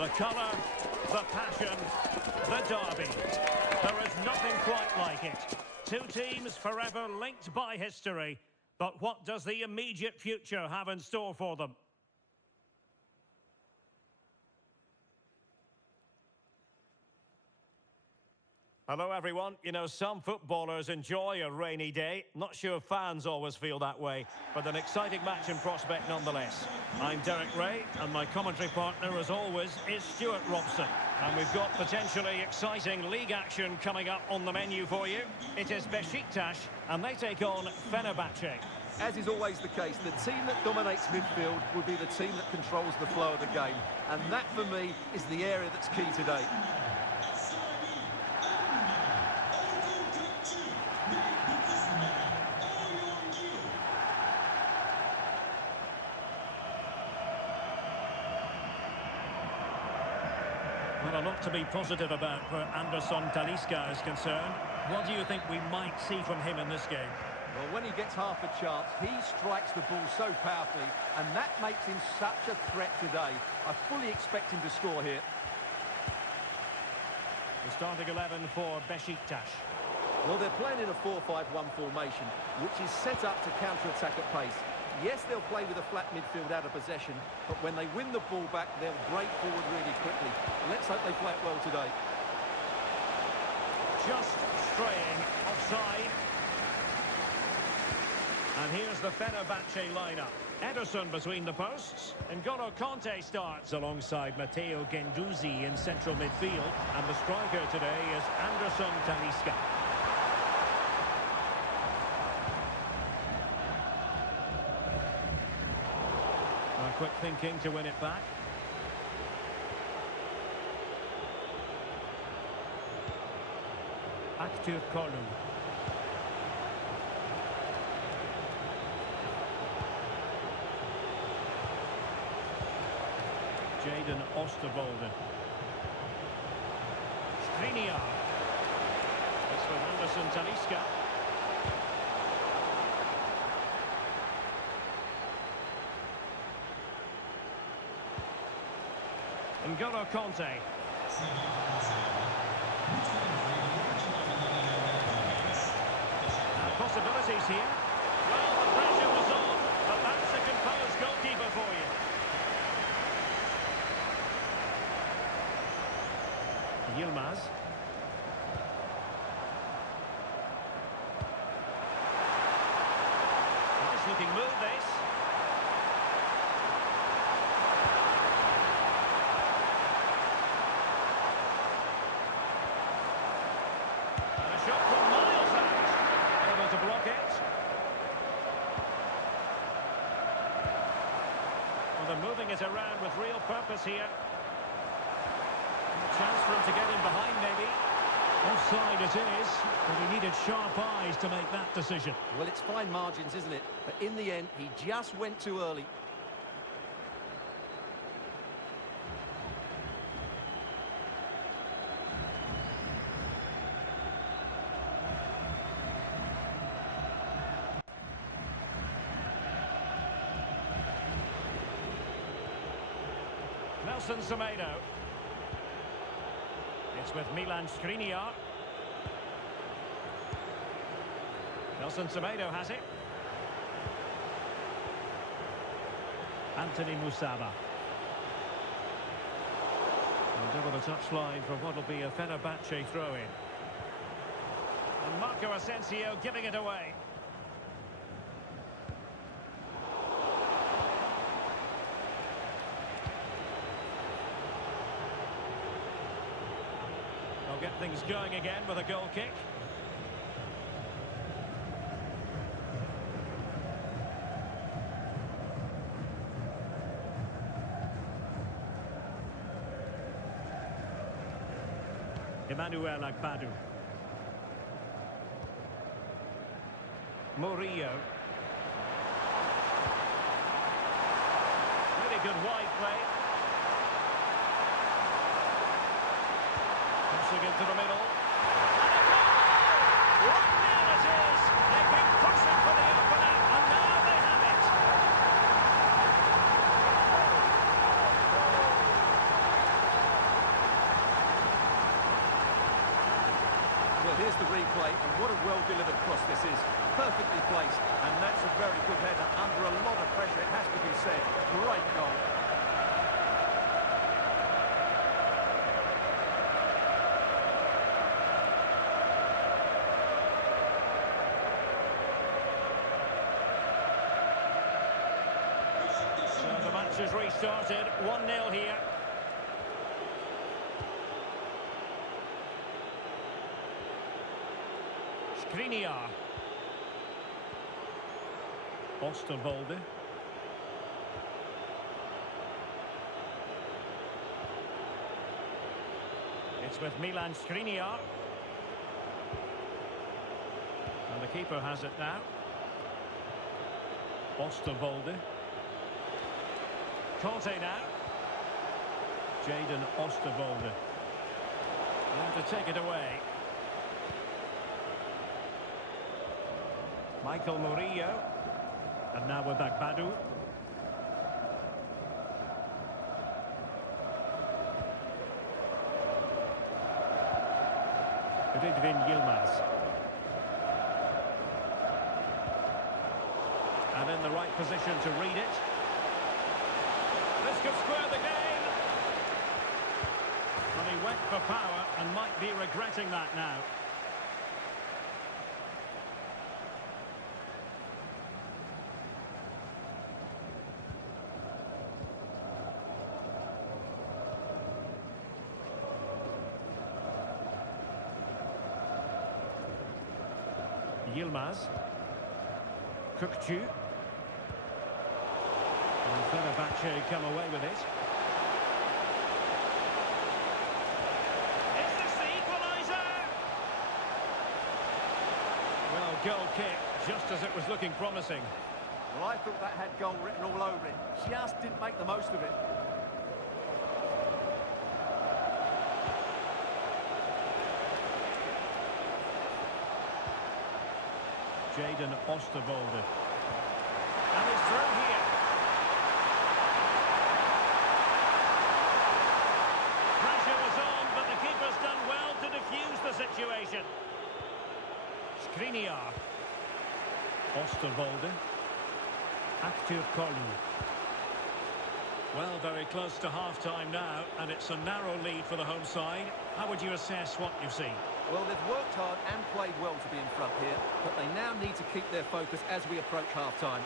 The colour, the passion, the derby. There is nothing quite like it. Two teams forever linked by history. But what does the immediate future have in store for them? Hello everyone. You know, some footballers enjoy a rainy day. Not sure fans always feel that way, but an exciting match in prospect nonetheless. I'm Derek Ray, and my commentary partner, as always, is Stuart Robson. And we've got potentially exciting league action coming up on the menu for you. It is Beşiktaş, and they take on Fenerbahçe. As is always the case, the team that dominates midfield will be the team that controls the flow of the game. And that, for me, is the area that's key today. Well, a lot to be positive about where Anderson Talisca is concerned. What do you think we might see from him in this game? Well, when he gets half a chance, he strikes the ball so powerfully, and that makes him such a threat today. I fully expect him to score here. The starting 11 for Beşiktaş. Well, they're playing in a 4-5-1 formation, which is set up to counter-attack at pace. Yes, they'll play with a flat midfield out of possession, but when they win the ball back, they'll break forward really quickly. Let's hope they play it well today. Just straying offside. And here's the Fenerbahçe lineup. Ederson between the posts. N'Golo Kanté starts alongside Matteo Guendouzi in central midfield. And the striker today is Anderson Talisca. Quick thinking to win it back. Active Kolu. Jaden Osterwolde. Skriniar. It's with Anderson Talisca. N'Golo Kanté. Possibilities here. Well, the pressure was on, but that's a composed goalkeeper for you. Yilmaz. Nice looking move, this. To block it. Well, they're moving it around with real purpose here. A chance for him to get in behind, maybe. Offside it is, but he needed sharp eyes to make that decision. Well, it's fine margins, isn't it? But in the end, he just went too early. Nelson Semedo. It's with Milan Skriniar. Nelson Semedo has it. Anthony Musaba. And over the touchline for what will be a Fenerbahçe throw-in. And Marco Asensio giving it away. They'll get things going again with a goal kick. Emmanuel Agbadou. Murillo. Really good wide play. Crossing into the middle. And a goal! 1-0 it is! They've been pushing for the opener, and now they have it! Well, here's the replay, and what a well-delivered cross this is. Perfectly placed, and that's a very good header. Under a lot of pressure, it has to be said. Great goal. So the match has restarted. 1-0 here. Skriniar. Osterwolde. It's with Milan Skriniar. And the keeper has it now. Osterwolde. Conte now. Jadon Osterwolde. And to take it away. Michael Murillo. And now we're back, Badu. Ridvin Yilmaz. And in the right position to read it. This could square the game. And he went for power and might be regretting that now. Yilmaz. Kukçu. And Fenerbahçe come away with it. Is this the equaliser? Well, goal kick, just as it was looking promising. Well, I thought that had goal written all over it. Just didn't make the most of it. Jadon Osterwolde. And he's through here. Pressure was on, but the keeper's done well to defuse the situation. Skriniar. Osterwolde. Aktür Kolu. Well, very close to half-time now, and it's a narrow lead for the home side. How would you assess what you've seen? Well, they've worked hard and played well to be in front here, but they now need to keep their focus as we approach half-time.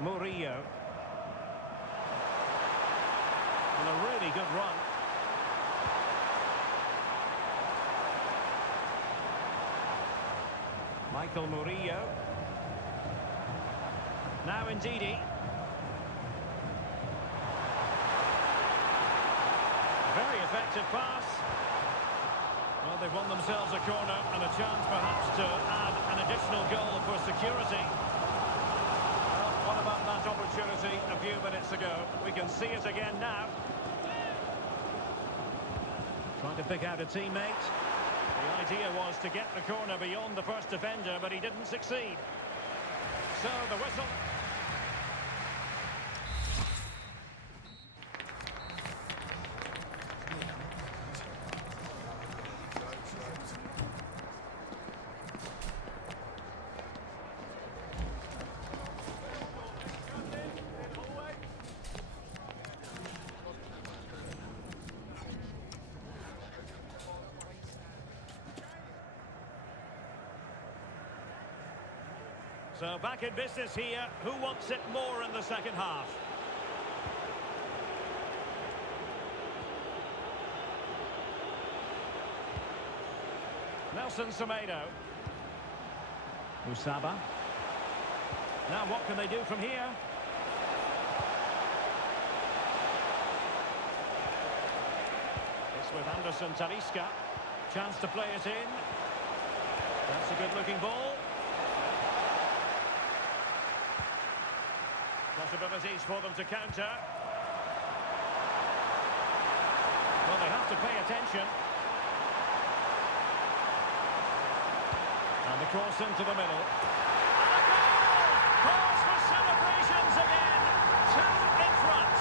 Murillo. And a really good run. Michael Murillo. Now Ndidi. Very effective pass. Well, they've won themselves a corner and a chance perhaps to add an additional goal for security. Well, what about that opportunity a few minutes ago? We can see it again now. Trying to pick out a teammate. The idea was to get the corner beyond the first defender, but he didn't succeed. So the whistle. So back in business here. Who wants it more in the second half? Nelson Semedo. Musaba. Now what can they do from here? It's with Anderson Talisca. Chance to play it in. That's a good-looking ball. Possibilities for them to counter. Well, they have to pay attention. The cross into the middle. And a goal! Calls for celebrations again. Two in front.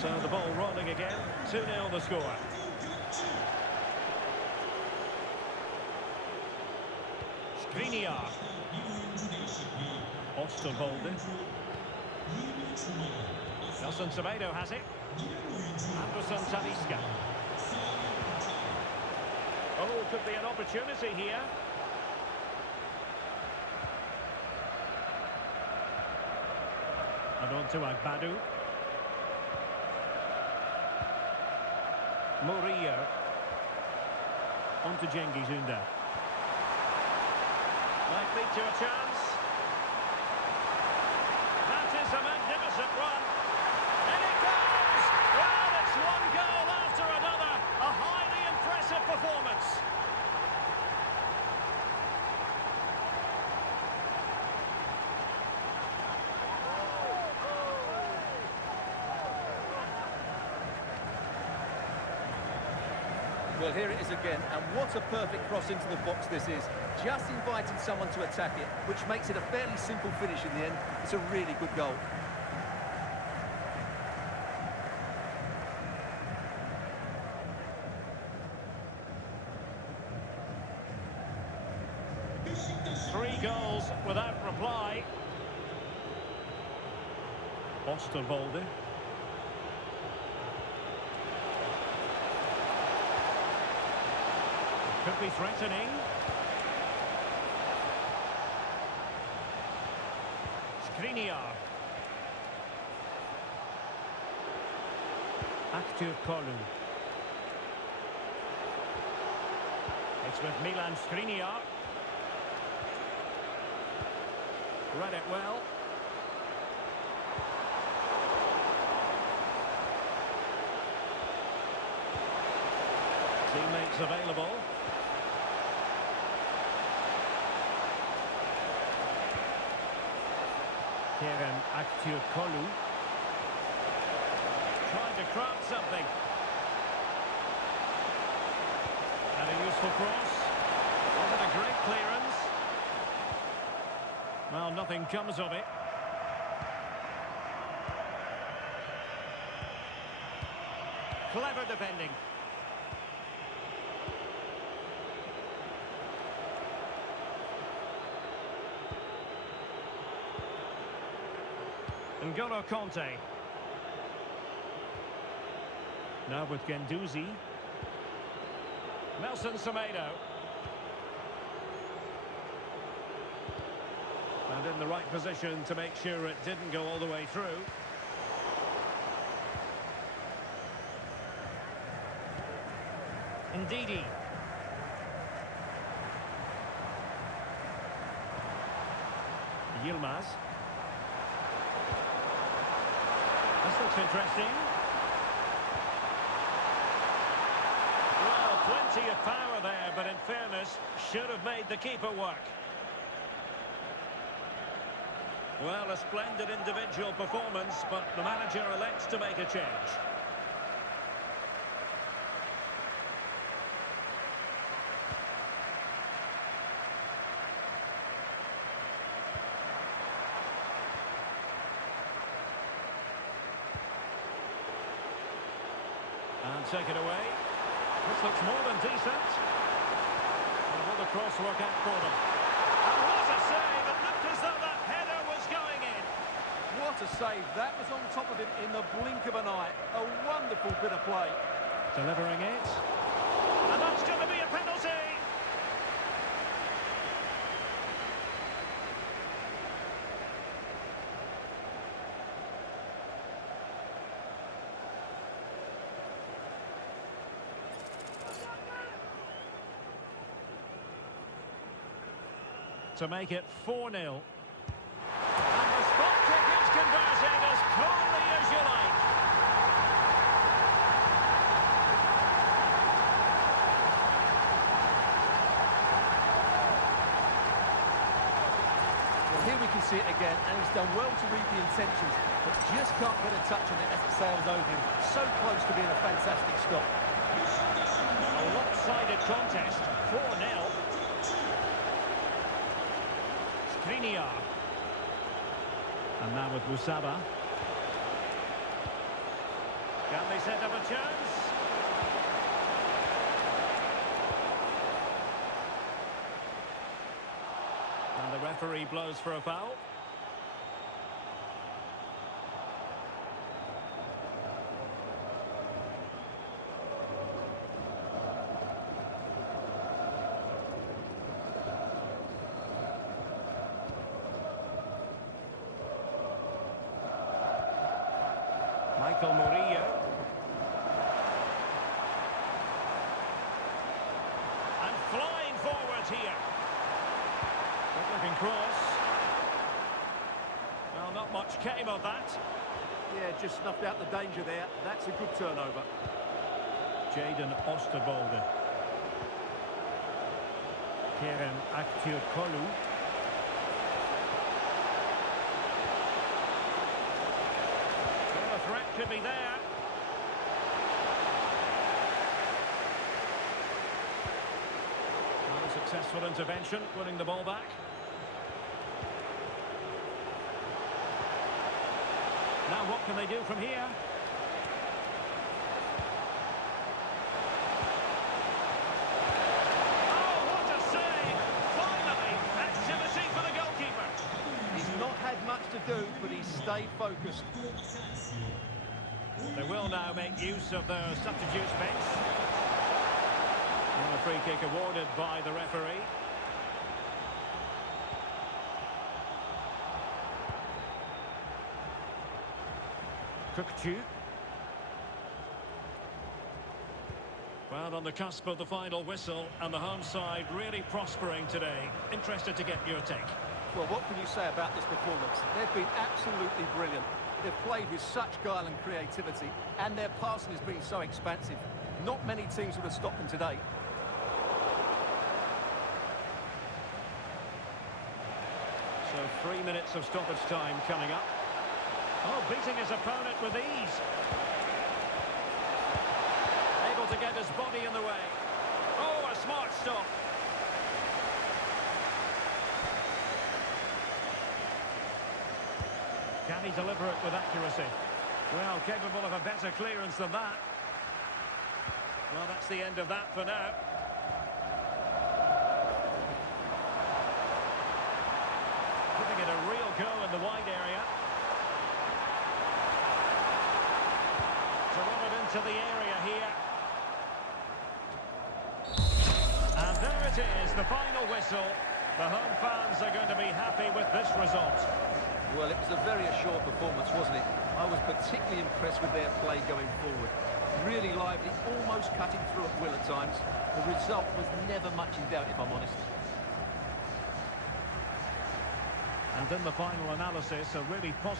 So the ball rolling again. 2-0 the score. Skriniar. Osterwolde. Nelson Semedo has it. Anderson Talisca. Oh, could be an opportunity here. And on to Agbadu. Murillo. On to Cengiz Ünder. Might lead to a chance. That is a magnificent run. And it goes! Well, it's one goal after another. A highly impressive performance. Well, here it is again, and what a perfect cross into the box this is. Just inviting someone to attack it, which makes it a fairly simple finish in the end. It's a really good goal. Three goals without reply. Osterwolde. Could be threatening. Skriniar. Kolu. It's with Milan Skriniar. Read it well. Teammates available. Kolu. Trying to craft something. And a useful cross. Wasn't a great clearance. Well, nothing comes of it. Clever defending. N'Golo Conte. Now with Guendouzi. Nelson Semedo. And in the right position to make sure it didn't go all the way through. Ndidi. Yilmaz. This looks interesting. Well, plenty of power there, but in fairness, should have made the keeper work. Well, a splendid individual performance, but the manager elects to make a change. And take it away. This looks more than decent. And will the cross work out for them? And what a save! It looked as though that header was going in. What a save. That was on top of him in the blink of an eye. A wonderful bit of play. Delivering it. And that's going to be a penalty. to make it 4-0. And the spot kick is converted as coolly as you like. Well, here we can see it again, and he's done well to read the intentions, but just can't get a touch on it as it sails over him. So close to being a fantastic stop. A lopsided contest, 4-0. Skriniar. And now with Musaba. Can they set up a chance? And the referee blows for a foul. Michael Murillo. And flying forward here. Good-looking cross. Well, not much came of that. Yeah, just snuffed out the danger there. That's a good turnover. Jadon Osterwolde. Kerem Aktürkoğlu. Well, the threat could be there. Successful intervention, winning the ball back. Now what can they do from here? Oh, what a save! Finally, activity for the goalkeeper. He's not had much to do, but he's stayed focused. They will now make use of their substitutes bench. And a free kick awarded by the referee. Kukçu. Well, on the cusp of the final whistle, and the home side really prospering today. Interested to get your take. Well, what can you say about this performance? They've been absolutely brilliant. They've played with such guile and creativity, and their passing has been so expansive. Not many teams would have stopped them today. So 3 minutes of stoppage time coming up. Oh, beating his opponent with ease. Able to get his body in the way. Oh, a smart stop. Can he deliver it with accuracy? Well, capable of a better clearance than that. Well, that's the end of that for now. Giving it a real go in the wide area. To run it into the area here. And there it is, the final whistle. The home fans are going to be happy with this result. Well, it was a very assured performance, wasn't it? I was particularly impressed with their play going forward. Really lively, almost cutting through at will at times. The result was never much in doubt, if I'm honest. And in the final analysis, a really positive